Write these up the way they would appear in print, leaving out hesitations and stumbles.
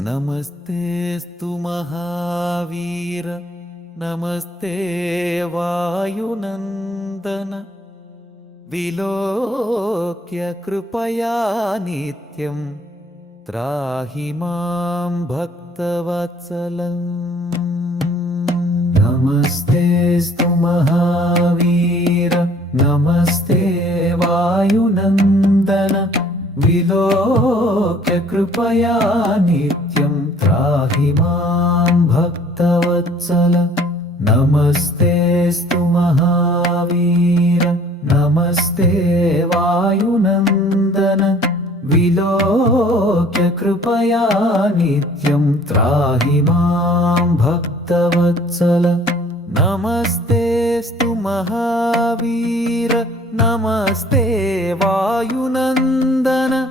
नमस्तेऽस्तु महावीर, नमस्ते वायुनन्दन। विलोक्य कृपया नित्यं त्राहि मां भक्तवत्सलम्। नमस्तेऽस्तु महावीर, नमस्ते वायुनन्दन। विलोक्य कृपया नित्यं त्राहि मां भक्तवत्सल। नमस्तेऽस्तु महावीर, नमस्ते वायुनन्दन। विलोक्य कृपया नित्यं त्राहि मां भक्तवत्सल। नमस्तेऽस्तु महावीर, नमस्ते वायुनन्दन।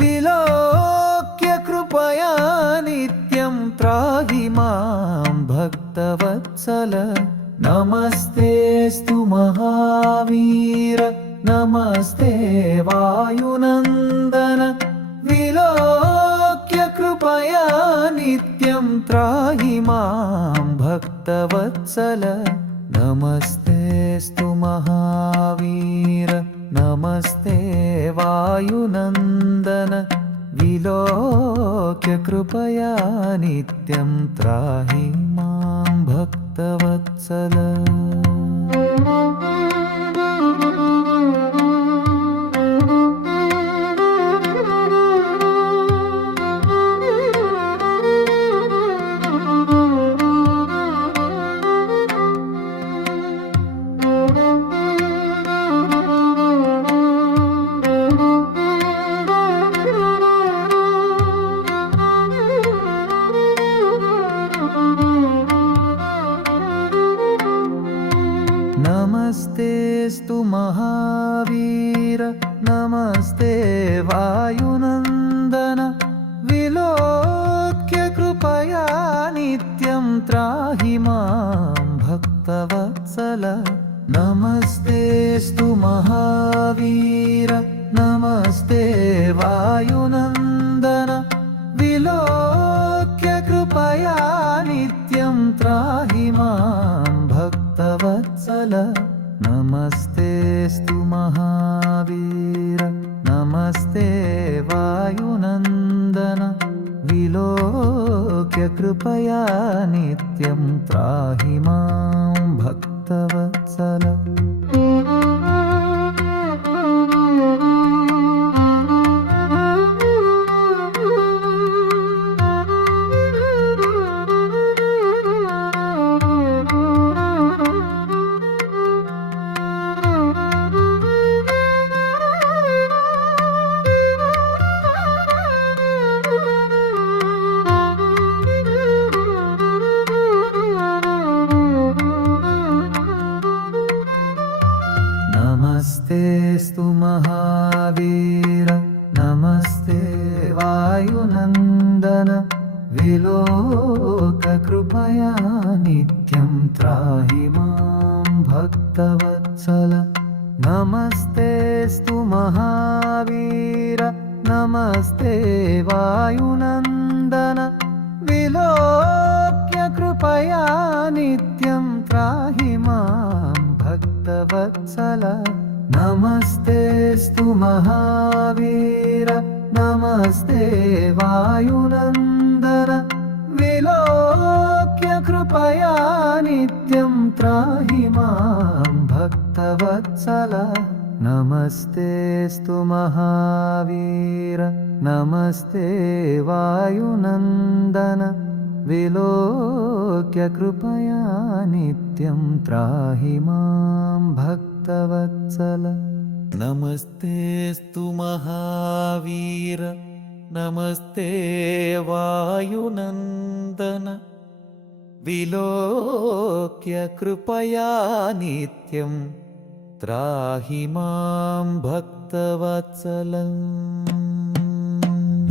विलोक्य कृपया नित्यं त्राहि मां भक्तवत्सल। नमस्तेऽस्तु महावीर, नमस्ते वायुनन्दन। विलोक्य कृपया नित्यं त्राहि मां भक्तवत्सल। नमस्तेऽस्तु महावीर, नमस्ते वायुनन्दन। विलोक्य कृपया नित्यं त्राहि मां भक्तवत्सल। नमस्तेऽस्तु महावीर, नमस्ते वायुनन्दन। विलोक्य कृपया नित्यं त्राहि मां भक्तवत्सल। नमस्तेऽस्तु महावीर, नमस्ते वायुनन्दन। विलोक्य कृपया नित्यं त्राहि मां भक्तवत्सल। नमस्तेऽस्तु महावीर, नमस्ते वायुनन्दन। विलोक्य कृपया नित्यं त्राहि मां भक्तवत्सल। नमस्तेऽस्तु महावीर, नमस्ते वायुनन्दन। विलोक्य कृपया नित्यं त्राहि मां भक्तवत्सल। नमस्तेऽस्तु महावीर, नमस्ते वायुनन्दन। विलोक्य कृपया नित्यं त्राहि मां भक्तवत्सल। नमस्तेऽस्तु महावीर, नमस्ते वायुनन्दन। विलोक्य कृपया नित्यं त्राहि मां भक्तवत्सल। नमस्तेऽस्तु महावीर, नमस्ते वायुनन्दन। विलोक्य कृपया नित्यं त्राहि मां भक्तवत्सल। नमस्तेऽस्तु महावीर, नमस्ते वायुनन्दन। विलोक्य कृपया नित्यं त्राहि मां भक्तवत्सलम्।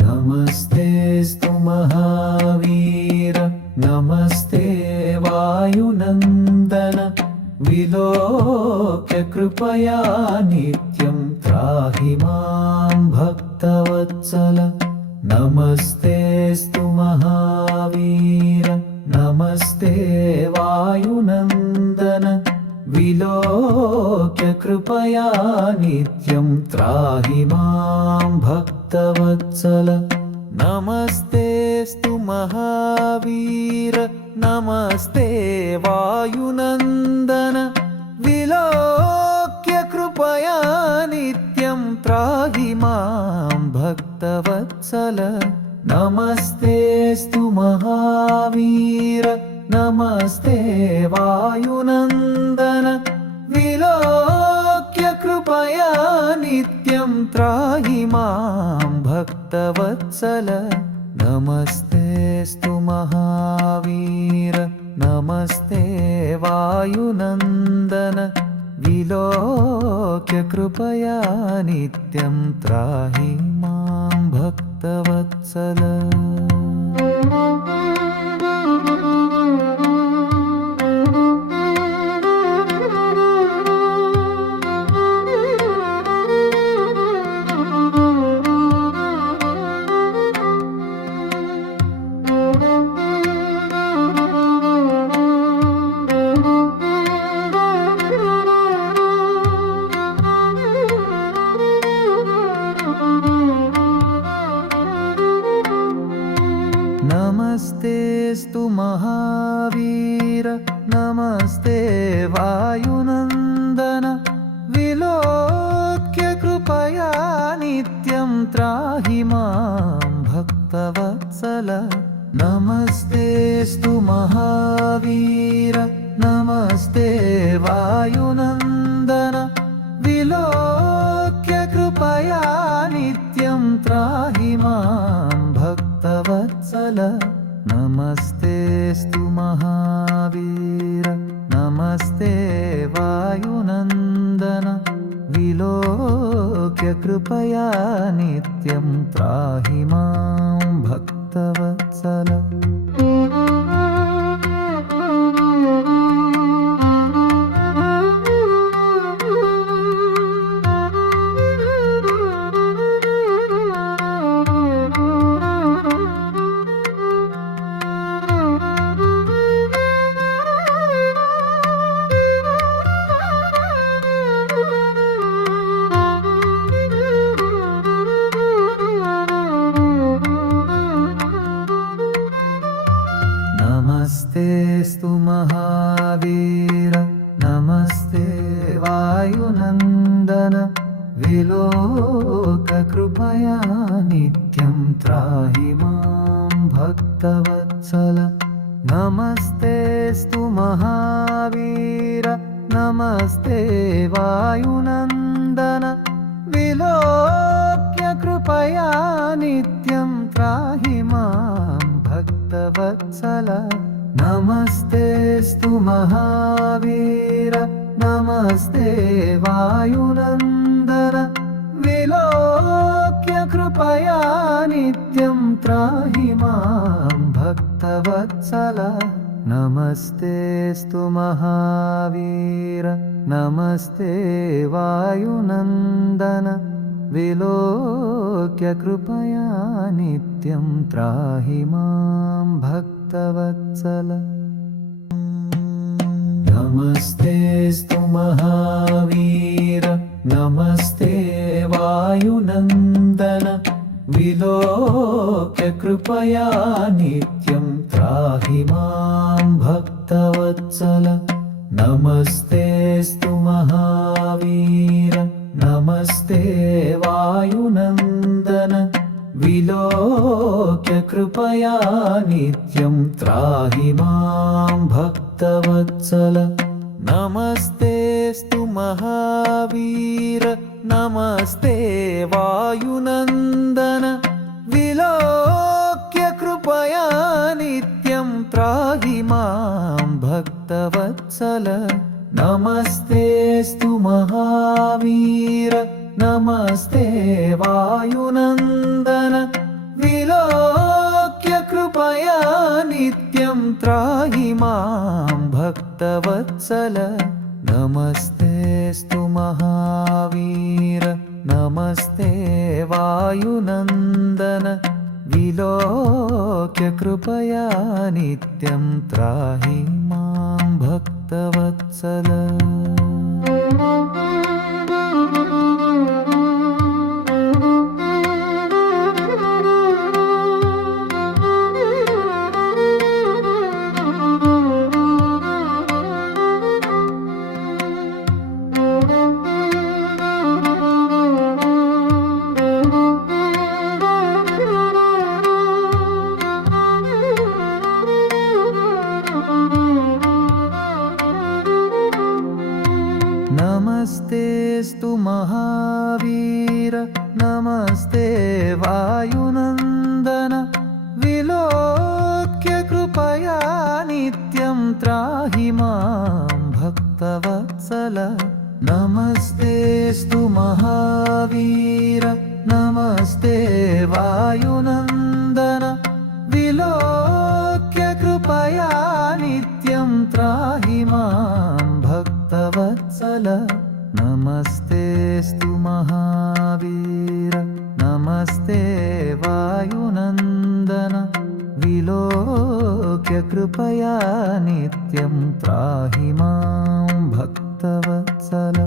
नमस्तेऽस्तु महावीर, नमस्ते वायुनन्दन। विलोक्य कृपया नित्यं त्राहि मां भक्तवत्सल। नमस्तेऽस्तु महावीर नमस्ते वायुनन्दन विलोक्य कृपया नित्यं त्राहि मां भक्तवत्सल नमस्तेऽस्तु महावीर नमस्ते वायुनन्दन विलोक्य कृपया नित्यं त्राहि मां भक्तवत्सल नमस्तेऽस्तु महावीर नमस्ते वायुनन्दन विलोक्य कृपया नित्यं त्राहि मां भक्तवत्सल नमस्तेऽस्तु महावीर नमस्ते वायुनन्दन विलोक्य कृपया नित्यं त्राहि मां भक्तवत्सल नमस्तेऽस्तु महावीर नमस्ते वायुनन्दन विलोक्य कृपया नित्यं त्राहि मां भक्तवत्सल नमस्तेऽस्तु महावीर नमस्ते वायुनन्दन विलोक्य कृपया नित्यं त्राहि मां भक्तवत्सल नमस्तेऽस्तु महावीर नमस्ते वायुनन्दन विलोक्य कृपया नित्यं त्राहि मां भक्तवत्सल नमस्तेऽस्तु महावीर नमस्ते वायुनन्दन विलोक्य कृपया नित्यं त्राहि मां भक्तवत्सल नमस्तेऽस्तु महावीर नमस्ते वायुनन्दन विलोक्य कृपया नित्यं त्राहि मां भक्तवत्सल नमस्तेऽस्तु महावीर नमस्ते वायुनन्दन विलोक्य कृपया नित्यं त्राहि मां भक्तवत्सल नमस्तेऽस्तु महावीर नमस्ते वायुनन्दन विलोक्य कृपया नित्यं त्राहि मां भक्तवत्सल नमस्तेऽस्तु महावीर नमस्ते वायुनन्दन विलोक्य कृपया नित्यं त्राहि मां भक्तवत्सल नमस्तेऽस्तु महावीर नमस्ते वायुनन्दन विलोक्य कृपया नित्यं त्राहि मां भक्तवत्सल नमस्तेऽस्तु महावीर नमस्ते वायुनन्दन विलोक्य कृपया नित्यं त्राहि मां भक्तवत्सल नमस्तेऽस्तु महावीर नमस्ते वायुनन्दन विलोक्य कृपया नित्यं त्राहि मां भक्तवत्सल नमस्तेऽस्तु महावीर नमस्ते वायुनन्दन विलोक्य कृपया नित्यं त्राहि मां भक्तवत्सल। नमस्तेस्तु महावीर नमस्ते वायुनन्दन विलोक्य कृपया नित्यं त्राहि मां भक्तवत्सल। नमस्तेस्तु महावीर नमस्ते वायुनन्दन विलोक्य कृपया नित्यं त्राहि मां भक्तवत्सल। नमस्तेस्तु महावीर नमस्ते वायुनन्दन विलोक्य कृपया नित्यं त्राहि मां भक्तवत्सल।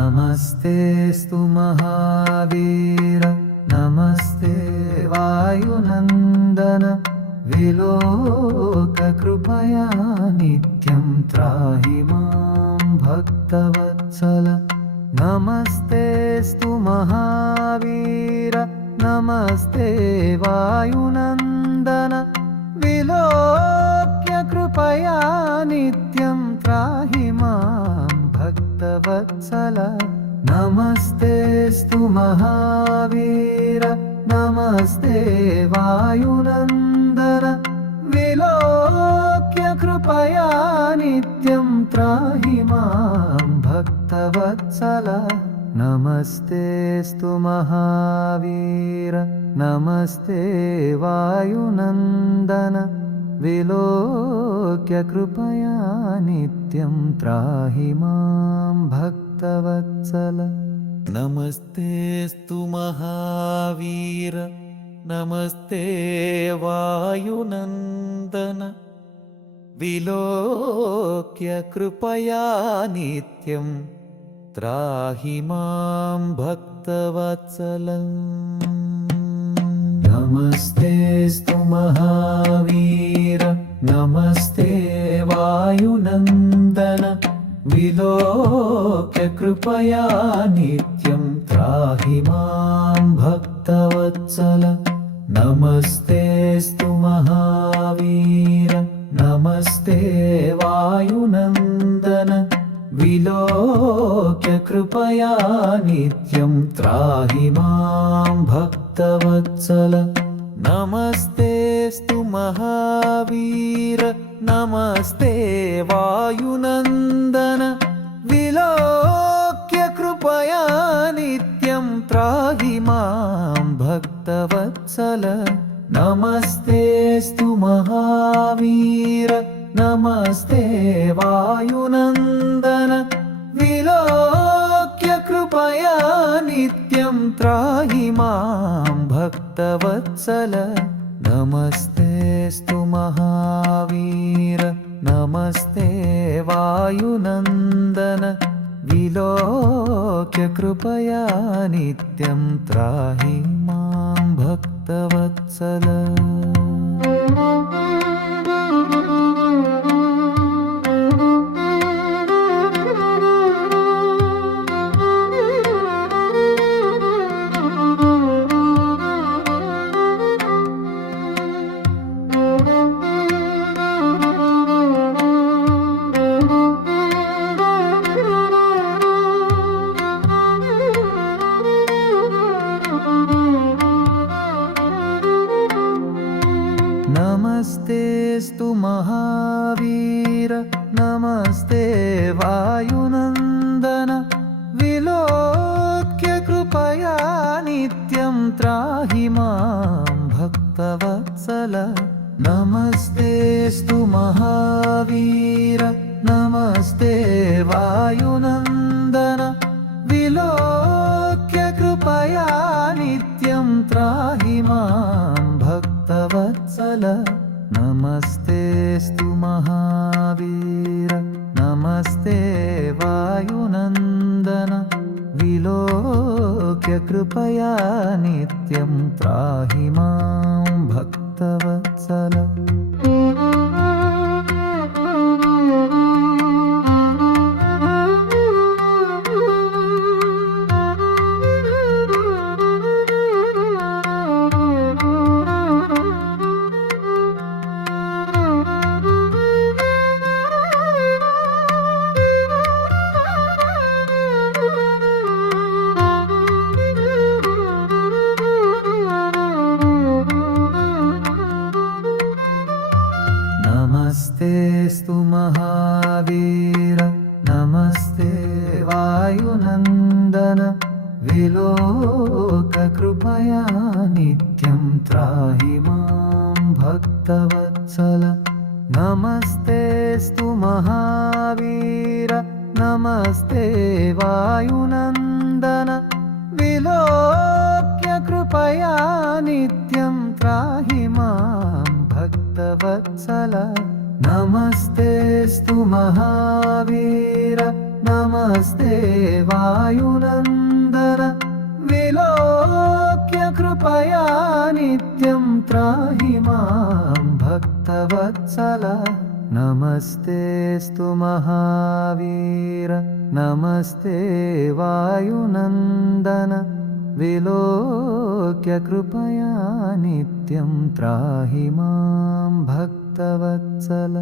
नमस्तेस्तु महावीर नमस्ते वायुनन्दन विलोक्य कृपया नित्यं त्राहि मां भक्तवत्सल। नमस्तेस्तु महावीर नमस्ते वायुनन्दन विलोक्य कृपया नित्यं त्राहि मां भक्तवत्सल। नमस्तेस्तु महावीर नमस्ते वायुनन्दन विलोक्य कृपया नित्यं त्राहि मां भक्तवत्सल। नमस्तेस्तु महावीर नमस्ते वायुनन्दन विलोक्य कृपया नित्यं त्राहि मां भक्तवत्सल। नमस्तेस्तु महावीर नमस्ते वायुनन्दन विलोक्य कृपया नित्यं त्राहि मां भक्तवत्सल। नमस्तेस्तु महावीर नमस्ते वायुनन्दन विलोक्य कृपया नित्यं त्राहि मां भक्तवत्सल। नमस्तेस्तु महावीर नमस्ते वायुनन्दन विलोक्य कृपया नित्यं त्राहि मां भक्तवत्सल। नमस्तेस्तु महावीर नमस्ते वायुनन्दन विलोक्य कृपया नित्यं त्राहि मां भक्तवत्सल। नमस्तेस्तु महावीर नमस्ते वायुनन्दन विलोक्य कृपया नित्यं त्राहि मां भक्तवत्सल। नमस्तेस्तु महावीर नमस्ते वायुनन्दन विलोक्य कृपया नित्यं त्राहि मां भक्तवत्सल। नमस्तेऽस्तु महावीर नमस्ते वायुनन्दन विलोक्य कृपया नित्यं त्राहि मां भक्तवत्सल नमस्तेऽस्तु महावीर नमस्ते वायुनन्दन विलोक्य कृपया नित्यं त्राहि मां भक्तवत्सल नमस्तेऽस्तु महावीर नमस्ते वायुनन्दन विलोक्य कृपया नित्यं त्राहि मां भक्तवत्सल नमस्तेऽस्तु महावीर नमस्ते वायुनन्दन विलोक कृपया नित्यं त्राहि मां भक्तवत्सल नमस्तेऽस्तु महावीर नमस्ते वायुनन्दन विलोक्य कृपया नित्यं त्राहि मां भक्तवत्सल नमस्तेऽस्तु महावीर नमस्ते वायुनन्दन विलोक्य कृपया नित्यं त्राहि मां भक्तवत्सल नमस्तेऽस्तु महावीर नमस्ते वायुनन्दन विलोक्य कृपया नित्यं त्राहि मां भक्तवत्सल